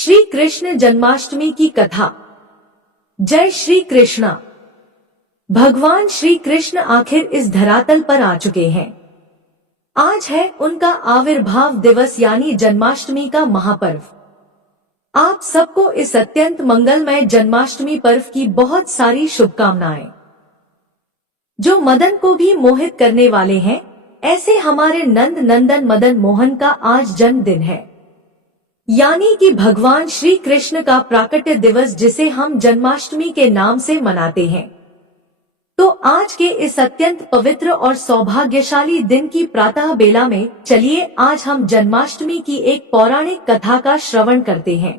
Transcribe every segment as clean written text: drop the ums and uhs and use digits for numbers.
श्री कृष्ण जन्माष्टमी की कथा। जय श्री कृष्णा। भगवान श्री कृष्ण आखिर इस धरातल पर आ चुके हैं। आज है उनका आविर्भाव दिवस यानी जन्माष्टमी का महापर्व। आप सबको इस अत्यंत मंगलमय जन्माष्टमी पर्व की बहुत सारी शुभकामनाएं। जो मदन को भी मोहित करने वाले हैं, ऐसे हमारे नंद नंदन मदन मोहन का आज जन्मदिन है, यानी कि भगवान श्री कृष्ण का प्राकट्य दिवस, जिसे हम जन्माष्टमी के नाम से मनाते हैं। तो आज के इस अत्यंत पवित्र और सौभाग्यशाली दिन की प्रातः बेला में चलिए आज हम जन्माष्टमी की एक पौराणिक कथा का श्रवण करते हैं।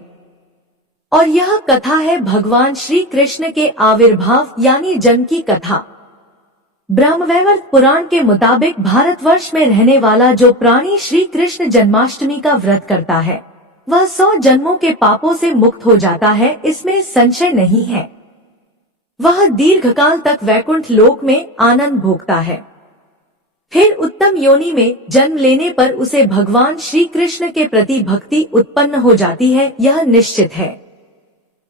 और यह कथा है भगवान श्री कृष्ण के आविर्भाव यानी जन्म की कथा। ब्रह्मवैवर्त पुराण के मुताबिक भारतवर्ष में रहने वाला जो प्राणी श्री कृष्ण जन्माष्टमी का व्रत करता है, वह 100 जन्मों के पापों से मुक्त हो जाता है, इसमें संशय नहीं है। वह दीर्घकाल तक वैकुंठ लोक में आनंद भोगता है। फिर उत्तम योनि में जन्म लेने पर उसे भगवान श्री कृष्ण के प्रति भक्ति उत्पन्न हो जाती है, यह निश्चित है।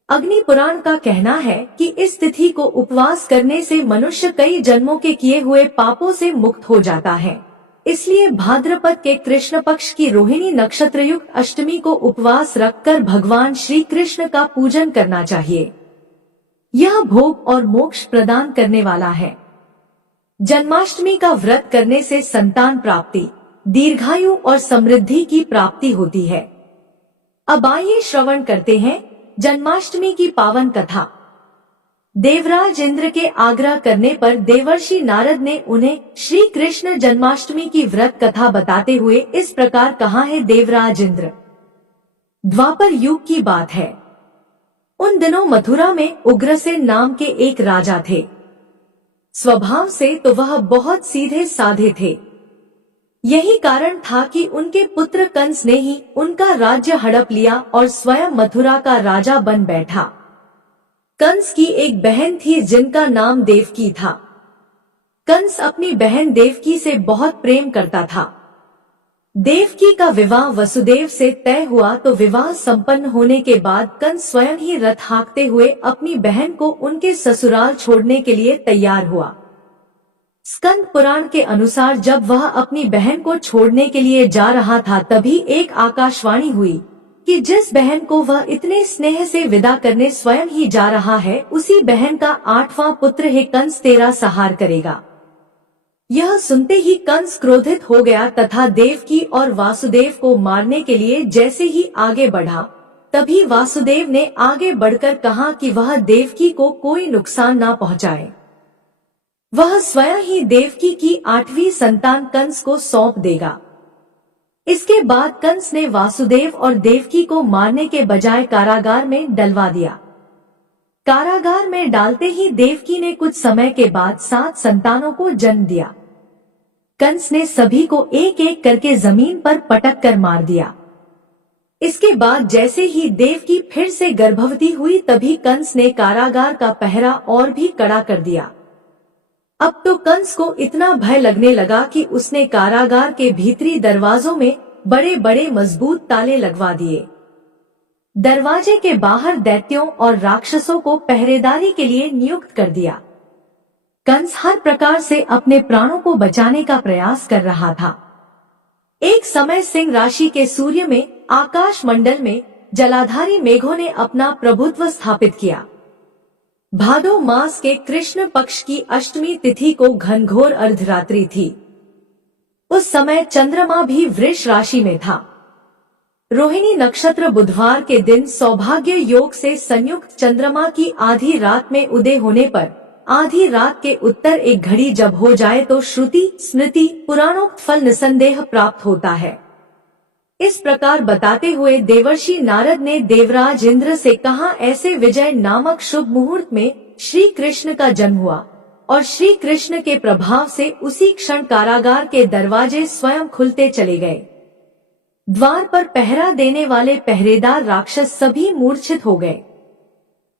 अग्नि पुराण का कहना है कि इस तिथि को उपवास करने से मनुष्य कई जन्मों के किए हुए पापों से मुक्त हो जाता है। इसलिए भाद्रपद के कृष्ण पक्ष की रोहिणी नक्षत्र युक्त अष्टमी को उपवास रखकर भगवान श्री कृष्ण का पूजन करना चाहिए। यह भोग और मोक्ष प्रदान करने वाला है। जन्माष्टमी का व्रत करने से संतान प्राप्ति, दीर्घायु और समृद्धि की प्राप्ति होती है। अब आइए श्रवण करते हैं जन्माष्टमी की पावन कथा। देवराज इंद्र के आग्रह करने पर देवर्षि नारद ने उन्हें श्री कृष्ण जन्माष्टमी की व्रत कथा बताते हुए इस प्रकार कहा है। देवराज इंद्र, द्वापर युग की बात है। उन दिनों मथुरा में उग्रसेन नाम के एक राजा थे। स्वभाव से तो वह बहुत सीधे साधे थे। यही कारण था कि उनके पुत्र कंस ने ही उनका राज्य हड़प लिया और स्वयं मथुरा का राजा बन बैठा। कंस की एक बहन थी जिनका नाम देवकी था। कंस अपनी बहन देवकी से बहुत प्रेम करता था। देवकी का विवाह वसुदेव से तय हुआ तो विवाह संपन्न होने के बाद कंस स्वयं ही रथ हाँकते हुए अपनी बहन को उनके ससुराल छोड़ने के लिए तैयार हुआ। स्कंद पुराण के अनुसार जब वह अपनी बहन को छोड़ने के लिए जा रहा था, तभी एक आकाशवाणी हुई कि जिस बहन को वह इतने स्नेह से विदा करने स्वयं ही जा रहा है, उसी बहन का 8वां पुत्र है कंस तेरा संहार करेगा। यह सुनते ही कंस क्रोधित हो गया तथा देवकी और वासुदेव को मारने के लिए जैसे ही आगे बढ़ा, तभी वासुदेव ने आगे बढ़कर कहा कि वह देवकी को कोई नुकसान न पहुंचाए। वह स्वयं ही देवकी की 8वीं संतान कंस को सौंप देगा। इसके बाद कंस ने वासुदेव और देवकी को मारने के बजाय कारागार में डलवा दिया। कारागार में डालते ही देवकी ने कुछ समय के बाद 7 संतानों को जन्म दिया। कंस ने सभी को एक एक करके जमीन पर पटक कर मार दिया। इसके बाद जैसे ही देवकी फिर से गर्भवती हुई, तभी कंस ने कारागार का पहरा और भी कड़ा कर दिया। अब तो कंस को इतना भय लगने लगा कि उसने कारागार के भीतरी दरवाजों में बड़े बड़े मजबूत ताले लगवा दिए। दरवाजे के बाहर दैत्यों और राक्षसों को पहरेदारी के लिए नियुक्त कर दिया। कंस हर प्रकार से अपने प्राणों को बचाने का प्रयास कर रहा था। एक समय सिंह राशि के सूर्य में आकाश मंडल में जलाधारी मेघों ने अपना प्रभुत्व स्थापित किया। भादो मास के कृष्ण पक्ष की अष्टमी तिथि को घनघोर अर्धरात्रि थी। उस समय चंद्रमा भी वृष राशि में था। रोहिणी नक्षत्र बुधवार के दिन सौभाग्य योग से संयुक्त चंद्रमा की आधी रात में उदय होने पर आधी रात के उत्तर एक घड़ी जब हो जाए तो श्रुति स्मृति पुराणोक्त फल निसंदेह प्राप्त होता है। इस प्रकार बताते हुए देवर्षि नारद ने देवराज इंद्र से कहा, ऐसे विजय नामक शुभ मुहूर्त में श्री कृष्ण का जन्म हुआ और श्री कृष्ण के प्रभाव से उसी क्षण कारागार के दरवाजे स्वयं खुलते चले गए। द्वार पर पहरा देने वाले पहरेदार राक्षस सभी मूर्छित हो गए।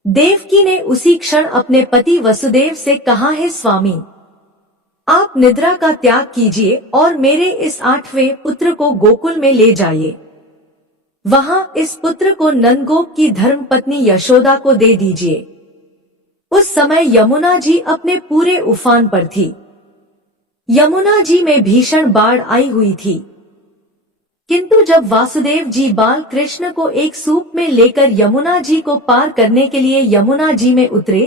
देवकी ने उसी क्षण अपने पति वसुदेव से कहा, है स्वामी, आप निद्रा का त्याग कीजिए और मेरे इस 8वें पुत्र को गोकुल में ले जाइए। वहां इस पुत्र को नंदगोप की धर्मपत्नी यशोदा को दे दीजिए। उस समय यमुना जी अपने पूरे उफान पर थी। यमुना जी में भीषण बाढ़ आई हुई थी, किंतु जब वासुदेव जी बाल कृष्ण को एक सूप में लेकर यमुना जी को पार करने के लिए यमुना जी में उतरे,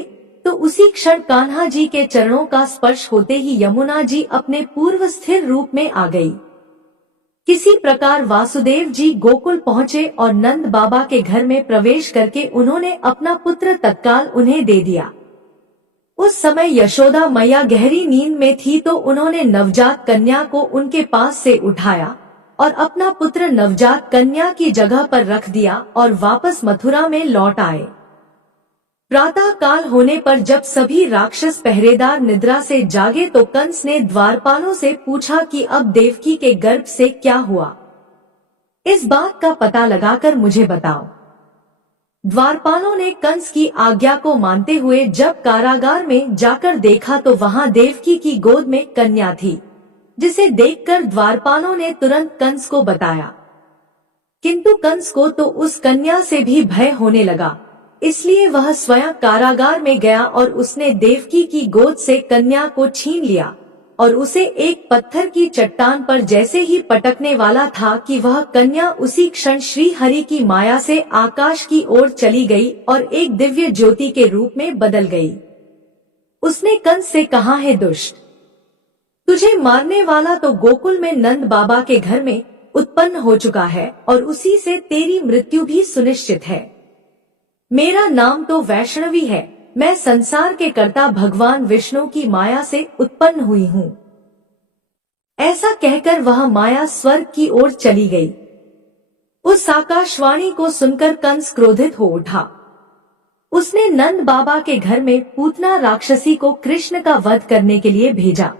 तो उसी क्षण कान्हा जी के चरणों का स्पर्श होते ही यमुना जी अपने पूर्व स्थिर रूप में आ गई। किसी प्रकार वासुदेव जी गोकुल पहुँचे और नंद बाबा के घर में प्रवेश करके उन्होंने अपना पुत्र तत्काल उन्हें दे दिया। उस समय यशोदा मैया गहरी नींद में थी, तो उन्होंने नवजात कन्या को उनके पास से उठाया और अपना पुत्र नवजात कन्या की जगह पर रख दिया और वापस मथुरा में लौट आए। प्रातः काल होने पर जब सभी राक्षस पहरेदार निद्रा से जागे, तो कंस ने द्वारपालों से पूछा कि अब देवकी के गर्भ से क्या हुआ, इस बात का पता लगाकर मुझे बताओ। द्वारपालों ने कंस की आज्ञा को मानते हुए जब कारागार में जाकर देखा, तो वहां देवकी की गोद में कन्या थी, जिसे देखकर द्वारपालों ने तुरंत कंस को बताया। किंतु कंस को तो उस कन्या से भी भय होने लगा, इसलिए वह स्वयं कारागार में गया और उसने देवकी की गोद से कन्या को छीन लिया और उसे एक पत्थर की चट्टान पर जैसे ही पटकने वाला था कि वह कन्या उसी क्षण श्री हरि की माया से आकाश की ओर चली गई और एक दिव्य ज्योति के रूप में बदल गई। उसने कंस से कहा, है दुष्ट, तुझे मारने वाला तो गोकुल में नंद बाबा के घर में उत्पन्न हो चुका है और उसी से तेरी मृत्यु भी सुनिश्चित है। मेरा नाम तो वैष्णवी है, मैं संसार के कर्ता भगवान विष्णु की माया से उत्पन्न हुई हूँ। ऐसा कहकर वह माया स्वर्ग की ओर चली गई। उस आकाशवाणी को सुनकर कंस क्रोधित हो उठा। उसने नंद बाबा के घर में पूतना राक्षसी को कृष्ण का वध करने के लिए भेजा,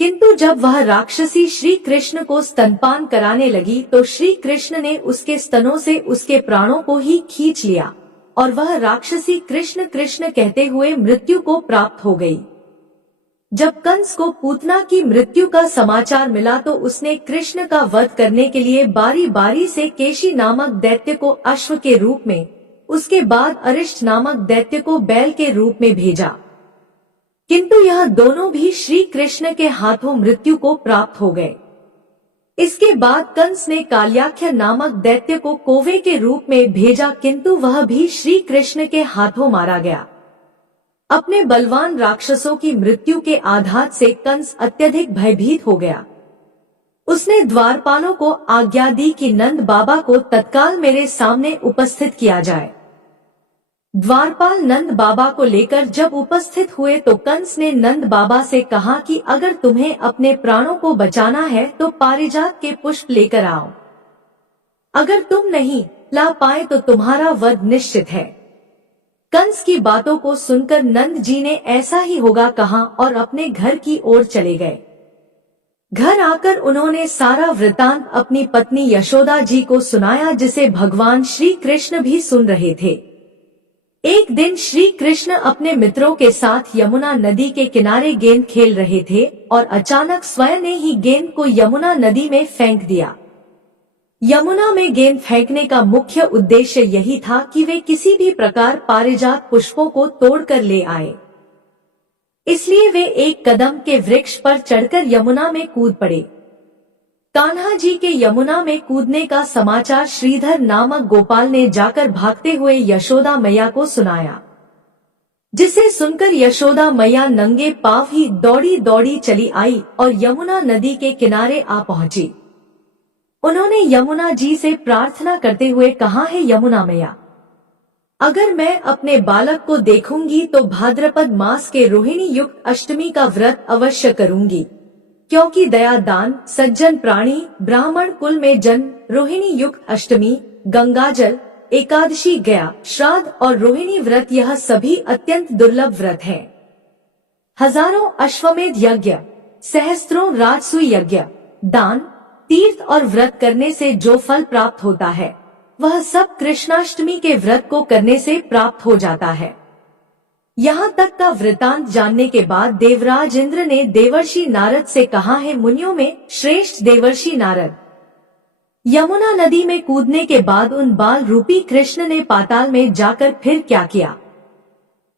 किंतु जब वह राक्षसी श्री कृष्ण को स्तनपान कराने लगी, तो श्री कृष्ण ने उसके स्तनों से उसके प्राणों को ही खींच लिया और वह राक्षसी कृष्ण कृष्ण कहते हुए मृत्यु को प्राप्त हो गई। जब कंस को पूतना की मृत्यु का समाचार मिला, तो उसने कृष्ण का वध करने के लिए बारी बारी से केशी नामक दैत्य को अश्व के रूप में, उसके बाद अरिष्ट नामक दैत्य को बैल के रूप में भेजा, किंतु यह दोनों भी श्री कृष्ण के हाथों मृत्यु को प्राप्त हो गए। इसके बाद कंस ने काल्याख्य नामक दैत्य को कौवे के रूप में भेजा, किंतु वह भी श्री कृष्ण के हाथों मारा गया। अपने बलवान राक्षसों की मृत्यु के आघात से कंस अत्यधिक भयभीत हो गया। उसने द्वारपालों को आज्ञा दी कि नंद बाबा को तत्काल मेरे सामने उपस्थित किया जाए। द्वारपाल नंद बाबा को लेकर जब उपस्थित हुए, तो कंस ने नंद बाबा से कहा कि अगर तुम्हें अपने प्राणों को बचाना है तो पारिजात के पुष्प लेकर आओ, अगर तुम नहीं ला पाए तो तुम्हारा वध निश्चित है। कंस की बातों को सुनकर नंद जी ने ऐसा ही होगा कहा और अपने घर की ओर चले गए। घर आकर उन्होंने सारा वृतांत अपनी पत्नी यशोदा जी को सुनाया, जिसे भगवान श्री कृष्ण भी सुन रहे थे। एक दिन श्री कृष्ण अपने मित्रों के साथ यमुना नदी के किनारे गेंद खेल रहे थे और अचानक स्वयं ने ही गेंद को यमुना नदी में फेंक दिया। यमुना में गेंद फेंकने का मुख्य उद्देश्य यही था कि वे किसी भी प्रकार पारिजात पुष्पों को तोड़कर ले आए। इसलिए वे एक कदम के वृक्ष पर चढ़कर यमुना में कूद पड़े। कान्हा जी के यमुना में कूदने का समाचार श्रीधर नामक गोपाल ने जाकर भागते हुए यशोदा मैया को सुनाया, जिसे सुनकर यशोदा मैया नंगे पांव ही दौड़ी दौड़ी चली आई और यमुना नदी के किनारे आ पहुंची। उन्होंने यमुना जी से प्रार्थना करते हुए कहा, है यमुना मैया, अगर मैं अपने बालक को देखूंगी तो भाद्रपद मास के रोहिणी युक्त अष्टमी का व्रत अवश्य करूंगी, क्योंकि दया दान, सज्जन प्राणी, ब्राह्मण कुल में जन्म, रोहिणी युक्त अष्टमी, गंगाजल, एकादशी, गया, श्राद्ध और रोहिणी व्रत, यह सभी अत्यंत दुर्लभ व्रत है। हजारों अश्वमेध यज्ञ, सहस्त्रों राजसूय यज्ञ, दान, तीर्थ और व्रत करने से जो फल प्राप्त होता है, वह सब कृष्णाष्टमी के व्रत को करने से प्राप्त हो जाता है। यहाँ तक का वृतांत जानने के बाद देवराज इंद्र ने देवर्षि नारद से कहा, है मुनियों में श्रेष्ठ देवर्षि नारद, यमुना नदी में कूदने के बाद उन बाल रूपी कृष्ण ने पाताल में जाकर फिर क्या किया,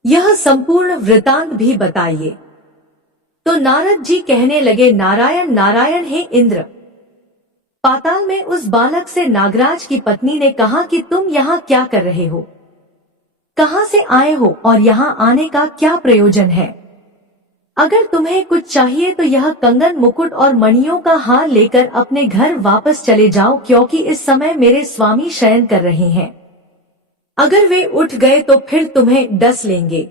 यह संपूर्ण वृतांत भी बताइए। तो नारद जी कहने लगे, नारायण नारायण हे इंद्र। पाताल में उस बालक से नागराज की पत्नी ने कहा कि तुम यहाँ क्या कर रहे हो, कहाँ से आए हो और यहाँ आने का क्या प्रयोजन है। अगर तुम्हें कुछ चाहिए तो यह कंगन, मुकुट और मणियों का हार लेकर अपने घर वापस चले जाओ, क्योंकि इस समय मेरे स्वामी शयन कर रहे हैं। अगर वे उठ गए तो फिर तुम्हें डस लेंगे।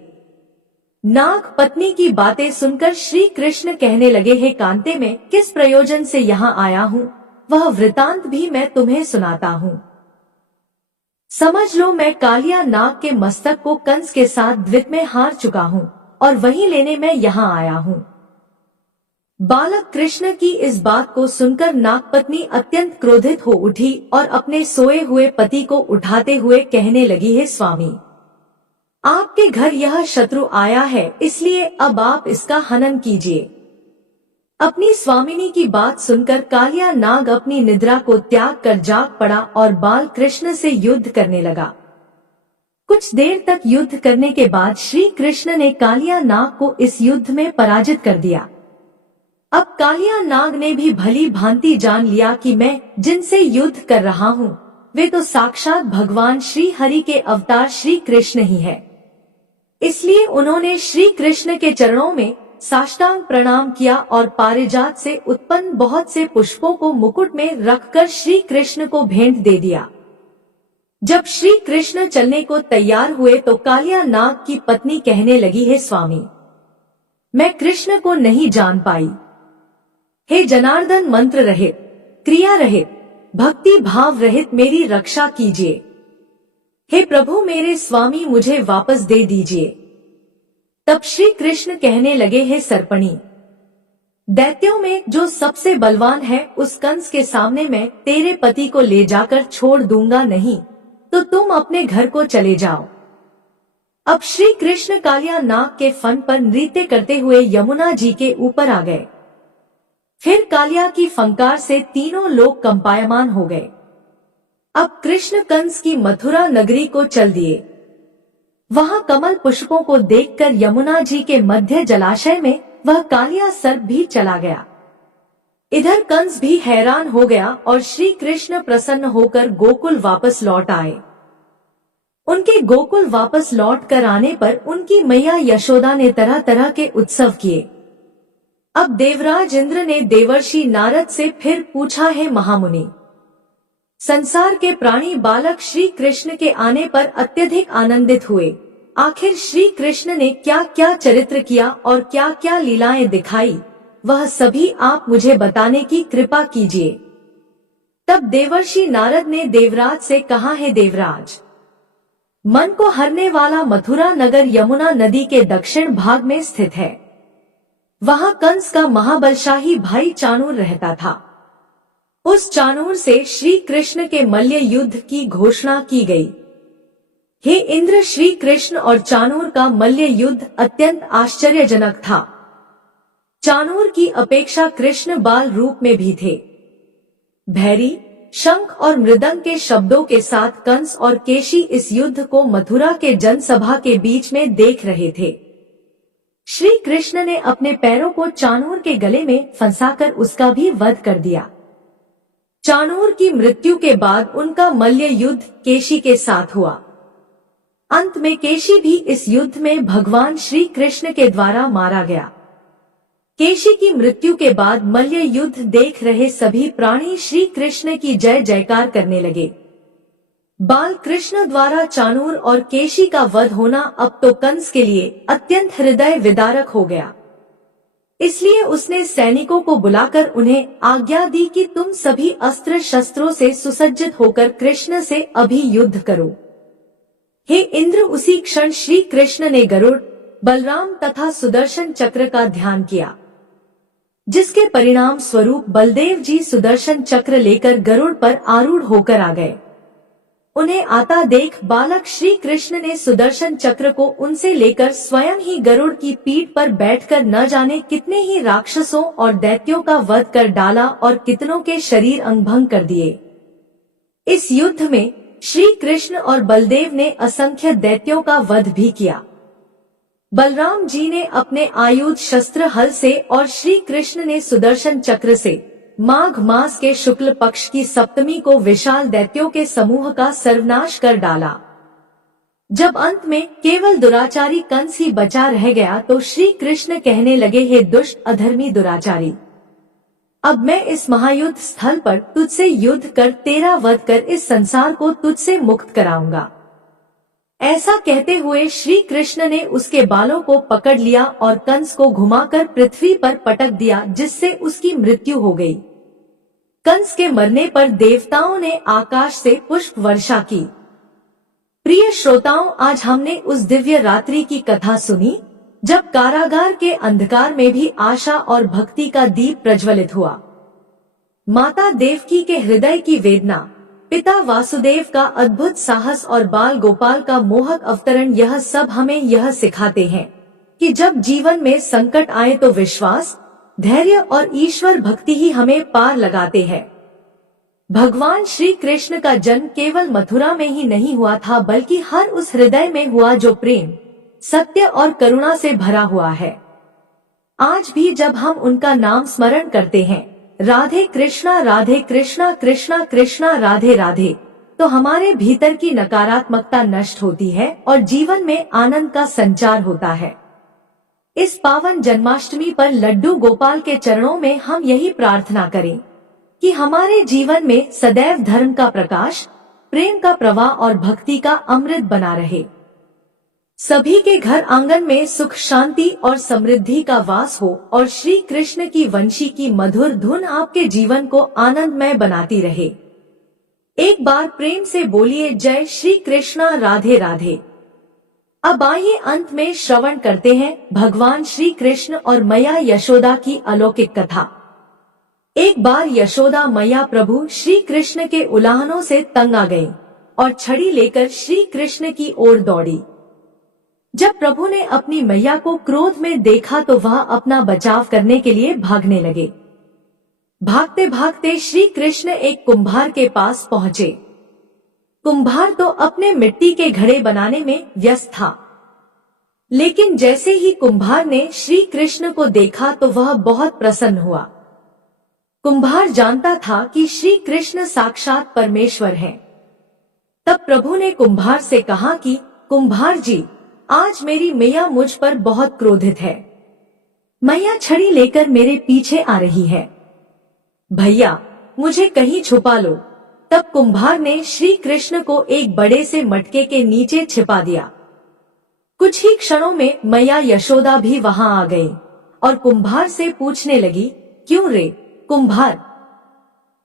नाग पत्नी की बातें सुनकर श्री कृष्ण कहने लगे, हे कांते, मैं किस प्रयोजन से यहाँ आया हूँ वह वृतांत भी मैं तुम्हें सुनाता हूँ। समझ लो, मैं कालिया नाग के मस्तक को कंस के साथ द्वित में हार चुका हूँ और वही लेने मैं यहाँ आया हूँ। बालक कृष्ण की इस बात को सुनकर नागपत्नी अत्यंत क्रोधित हो उठी और अपने सोए हुए पति को उठाते हुए कहने लगी, हे स्वामी, आपके घर यह शत्रु आया है, इसलिए अब आप इसका हनन कीजिए। अपनी स्वामिनी की बात सुनकर कालिया नाग अपनी निद्रा को त्याग कर जाग पड़ा और बाल कृष्ण से युद्ध करने लगा। कुछ देर तक युद्ध करने के बाद श्री कृष्ण ने कालिया नाग को इस युद्ध में पराजित कर दिया। अब कालिया नाग ने भी भली भांति जान लिया कि मैं जिनसे युद्ध कर रहा हूँ वे तो साक्षात भगवान श्री हरि के अवतार श्री कृष्ण ही है। इसलिए उन्होंने श्री कृष्ण के चरणों में साष्टांग प्रणाम किया और पारिजात से उत्पन्न बहुत से पुष्पों को मुकुट में रखकर श्री कृष्ण को भेंट दे दिया। जब श्री कृष्ण चलने को तैयार हुए तो कालिया नाग की पत्नी कहने लगी, हे स्वामी, मैं कृष्ण को नहीं जान पाई। हे जनार्दन, मंत्र रहित, क्रिया रहित, भक्ति भाव रहित मेरी रक्षा कीजिए। हे प्रभु, मेरे स्वामी, मुझे वापस दे दीजिए। तब श्री कृष्ण कहने लगे, हे सर्पणी, दैत्यों में जो सबसे बलवान है उस कंस के सामने मैं तेरे पति को ले जाकर छोड़ दूंगा नहीं, तो तुम अपने घर को चले जाओ। अब श्री कृष्ण कालिया नाग के फन पर नृत्य करते हुए यमुना जी के ऊपर आ गए। फिर कालिया की फंकार से तीनों लोग कंपायमान हो गए। अब कृष्ण कंस की मथुरा नगरी को चल दिए। वहां कमल पुष्पों को देखकर यमुना जी के मध्य जलाशय में वह कालिया सर्प भी चला गया। इधर कंस भी हैरान हो गया और श्री कृष्ण प्रसन्न होकर गोकुल वापस लौट आए। उनके गोकुल वापस लौट कर आने पर उनकी मैया यशोदा ने तरह तरह के उत्सव किए। अब देवराज इंद्र ने देवर्षि नारद से फिर पूछा, है महामुनि, संसार के प्राणी बालक श्री कृष्ण के आने पर अत्यधिक आनंदित हुए। आखिर श्री कृष्ण ने क्या क्या चरित्र किया और क्या क्या लीलाएं दिखाई, वह सभी आप मुझे बताने की कृपा कीजिए। तब देवर्षि नारद ने देवराज से कहा, है देवराज, मन को हरने वाला मथुरा नगर यमुना नदी के दक्षिण भाग में स्थित है। वहां कंस का महाबलशाही भाई चाणूर रहता था। उस चाणूर से श्री कृष्ण के मल्ल युद्ध की घोषणा की गई। हे इंद्र, श्री कृष्ण और चाणूर का मल्ल युद्ध अत्यंत आश्चर्यजनक था। चाणूर की अपेक्षा कृष्ण बाल रूप में भी थे। भैरी, शंख और मृदंग के शब्दों के साथ कंस और केशी इस युद्ध को मथुरा के जनसभा के बीच में देख रहे थे। श्री कृष्ण ने अपने पैरों को चाणूर के गले में फंसाकर उसका भी वध कर दिया। चाणूर की मृत्यु के बाद उनका मल्ल युद्ध केशी के साथ हुआ। अंत में केशी भी इस युद्ध में भगवान श्री कृष्ण के द्वारा मारा गया। केशी की मृत्यु के बाद मल्ल युद्ध देख रहे सभी प्राणी श्री कृष्ण की जय जयकार करने लगे। बाल कृष्ण द्वारा चाणूर और केशी का वध होना अब तो कंस के लिए अत्यंत हृदय विदारक हो गया। इसलिए उसने सैनिकों को बुलाकर उन्हें आज्ञा दी कि तुम सभी अस्त्र शस्त्रों से सुसज्जित होकर कृष्ण से अभी युद्ध करो। हे इंद्र, उसी क्षण श्री कृष्ण ने गरुड़, बलराम तथा सुदर्शन चक्र का ध्यान किया, जिसके परिणाम स्वरूप बलदेव जी सुदर्शन चक्र लेकर गरुड़ पर आरूढ़ होकर आ गए। उन्हें आता देख बालक श्री कृष्ण ने सुदर्शन चक्र को उनसे लेकर स्वयं ही गरुड़ की पीठ पर बैठकर न जाने कितने ही राक्षसों और दैत्यों का वध कर डाला और कितनों के शरीर अंगभंग कर दिए। इस युद्ध में श्री कृष्ण और बलदेव ने असंख्य दैत्यों का वध भी किया। बलराम जी ने अपने आयुध शस्त्र हल से और श्री कृष्ण ने सुदर्शन चक्र से माघ मास के शुक्ल पक्ष की सप्तमी को विशाल दैत्यों के समूह का सर्वनाश कर डाला। जब अंत में केवल दुराचारी कंस ही बचा रह गया तो श्री कृष्ण कहने लगे, हे दुष्ट अधर्मी दुराचारी, अब मैं इस महायुद्ध स्थल पर तुझसे युद्ध कर तेरा वध कर इस संसार को तुझसे मुक्त कराऊंगा। ऐसा कहते हुए श्री कृष्ण ने उसके बालों को पकड़ लिया और कंस को घुमाकर पृथ्वी पर पटक दिया, जिससे उसकी मृत्यु हो गई। कंस के मरने पर देवताओं ने आकाश से पुष्प वर्षा की। प्रिय श्रोताओं, आज हमने उस दिव्य रात्रि की कथा सुनी जब कारागार के अंधकार में भी आशा और भक्ति का दीप प्रज्वलित हुआ। माता देवकी के हृदय की वेदना, पिता वासुदेव का अद्भुत साहस और बाल गोपाल का मोहक अवतरण, यह सब हमें यह सिखाते हैं कि जब जीवन में संकट आए तो विश्वास, धैर्य और ईश्वर भक्ति ही हमें पार लगाते हैं। भगवान श्री कृष्ण का जन्म केवल मथुरा में ही नहीं हुआ था, बल्कि हर उस हृदय में हुआ जो प्रेम, सत्य और करुणा से भरा हुआ है। आज भी जब हम उनका नाम स्मरण करते हैं, राधे कृष्णा कृष्णा कृष्णा राधे राधे, तो हमारे भीतर की नकारात्मकता नष्ट होती है और जीवन में आनंद का संचार होता है। इस पावन जन्माष्टमी पर लड्डू गोपाल के चरणों में हम यही प्रार्थना करें कि हमारे जीवन में सदैव धर्म का प्रकाश, प्रेम का प्रवाह और भक्ति का अमृत बना रहे। सभी के घर आंगन में सुख, शांति और समृद्धि का वास हो और श्री कृष्ण की वंशी की मधुर धुन आपके जीवन को आनंदमय बनाती रहे। एक बार प्रेम से बोलिए, जय श्री कृष्णा, राधे राधे। अब आइए अंत में श्रवण करते हैं भगवान श्री कृष्ण और मैया यशोदा की अलौकिक कथा। एक बार यशोदा मैया प्रभु श्री कृष्ण के उलाहनों से तंग आ गई और छड़ी लेकर श्री कृष्ण की ओर दौड़ी। जब प्रभु ने अपनी मैया को क्रोध में देखा तो वह अपना बचाव करने के लिए भागने लगे। भागते भागते श्री कृष्ण एक कुम्हार के पास पहुँचे। कुम्हार तो अपने मिट्टी के घड़े बनाने में व्यस्त था, लेकिन जैसे ही कुम्हार ने श्री कृष्ण को देखा तो वह बहुत प्रसन्न हुआ। कुम्हार जानता था कि श्री कृष्ण साक्षात परमेश्वर हैं। तब प्रभु ने कुम्हार से कहा कि कुम्हार जी, आज मेरी मैया मुझ पर बहुत क्रोधित है। मैया छड़ी लेकर मेरे पीछे आ रही है। भैया, मुझे कहीं छुपा लो। तब कुम्हार ने श्री कृष्ण को एक बड़े से मटके के नीचे छिपा दिया। कुछ ही क्षणों में मैया यशोदा भी वहां आ गई और कुम्हार से पूछने लगी, क्यों रे कुम्हार,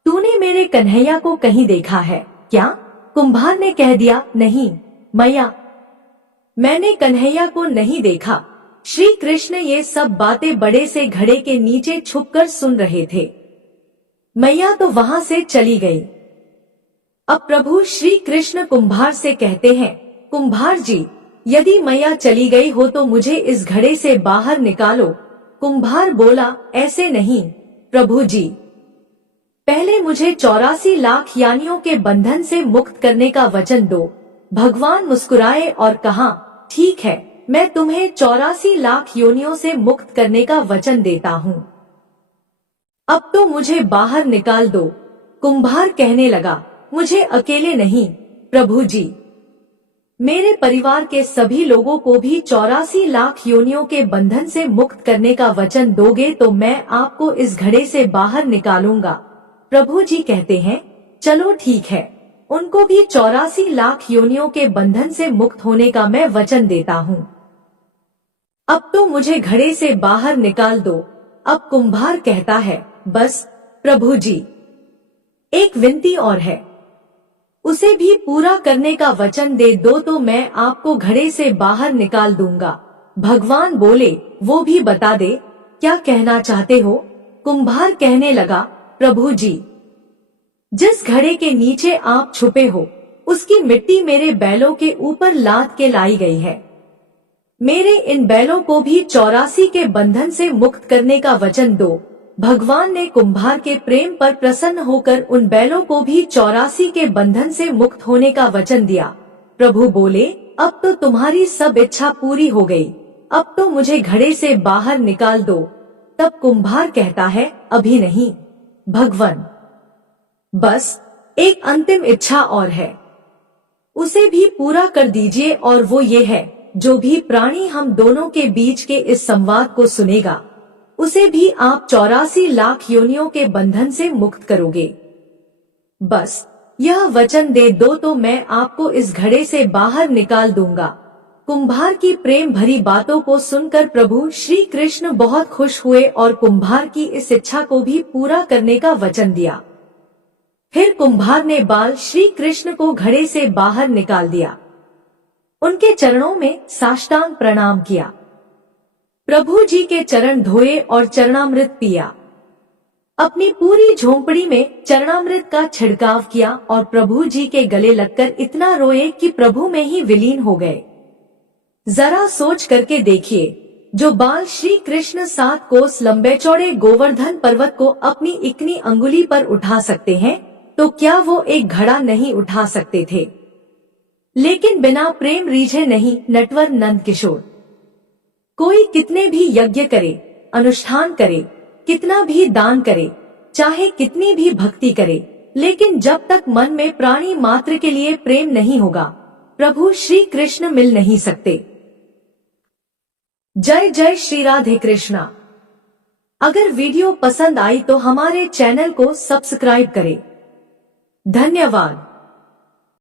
तूने मेरे कन्हैया को कहीं देखा है क्या? कुम्हार ने कह दिया, नहीं मैया, मैंने कन्हैया को नहीं देखा। श्री कृष्ण ये सब बातें बड़े से घड़े के नीचे छुपकर सुन रहे थे। मैया तो वहां से चली गई। अब प्रभु श्री कृष्ण कुम्हार से कहते हैं, कुम्हार जी, यदि मैया चली गई हो तो मुझे इस घड़े से बाहर निकालो। कुम्हार बोला, ऐसे नहीं प्रभु जी, पहले मुझे 84 लाख यानियों के बंधन से मुक्त करने का वचन दो। भगवान मुस्कुराए और कहा, ठीक है, मैं तुम्हें 84 लाख योनियों से मुक्त करने का वचन देता हूँ। अब तो मुझे बाहर निकाल दो। कुम्हार कहने लगा, मुझे अकेले नहीं प्रभु जी, मेरे परिवार के सभी लोगों को भी 84 लाख योनियों के बंधन से मुक्त करने का वचन दोगे तो मैं आपको इस घड़े से बाहर निकालूंगा। प्रभु जी कहते हैं, चलो ठीक है, उनको भी 84 लाख योनियों के बंधन से मुक्त होने का मैं वचन देता हूँ। अब तो मुझे घड़े से बाहर निकाल दो। अब कुम्हार कहता है, बस प्रभु जी, एक विनती और है, उसे भी पूरा करने का वचन दे दो तो मैं आपको घड़े से बाहर निकाल दूंगा। भगवान बोले, वो भी बता दे, क्या कहना चाहते हो? कुम्हार कहने लगा, प्रभु जी, जिस घड़े के नीचे आप छुपे हो उसकी मिट्टी मेरे बैलों के ऊपर लाद के लाई गई है। मेरे इन बैलों को भी 84 के बंधन से मुक्त करने का वचन दो। भगवान ने कुम्हार के प्रेम पर प्रसन्न होकर उन बैलों को भी 84 के बंधन से मुक्त होने का वचन दिया। प्रभु बोले, अब तो तुम्हारी सब इच्छा पूरी हो गई, अब तो मुझे घड़े से बाहर निकाल दो। तब कुम्हार कहता है, अभी नहीं भगवान, बस एक अंतिम इच्छा और है, उसे भी पूरा कर दीजिए, और वो ये है, जो भी प्राणी हम दोनों के बीच के इस संवाद को सुनेगा, उसे भी आप 84 लाख योनियों के बंधन से मुक्त करोगे। बस यह वचन दे दो तो मैं आपको इस घड़े से बाहर निकाल दूंगा। कुम्हार की प्रेम भरी बातों को सुनकर प्रभु श्री कृष्ण बहुत खुश हुए और कुम्हार की इस इच्छा को भी पूरा करने का वचन दिया। फिर कुम्हार ने बाल श्री कृष्ण को घड़े से बाहर निकाल दिया, उनके चरणों में साष्टांग प्रणाम किया, प्रभु जी के चरण धोए और चरणामृत पिया। अपनी पूरी झोंपड़ी में चरणामृत का छिड़काव किया और प्रभु जी के गले लगकर इतना रोए कि प्रभु में ही विलीन हो गए। जरा सोच करके देखिए, जो बाल श्री कृष्ण 7 कोस लंबे चौड़े गोवर्धन पर्वत को अपनी इकनी अंगुली पर उठा सकते हैं, तो क्या वो एक घड़ा नहीं उठा सकते थे? लेकिन बिना प्रेम रीझे नहीं नटवर नंद किशोर। कोई कितने भी यज्ञ करे, अनुष्ठान करे, कितना भी दान करे, चाहे कितनी भी भक्ति करे, लेकिन जब तक मन में प्राणी मात्र के लिए प्रेम नहीं होगा, प्रभु श्री कृष्ण मिल नहीं सकते। जय जय श्री राधे कृष्णा। अगर वीडियो पसंद आई तो हमारे चैनल को सब्सक्राइब करें। धन्यवाद।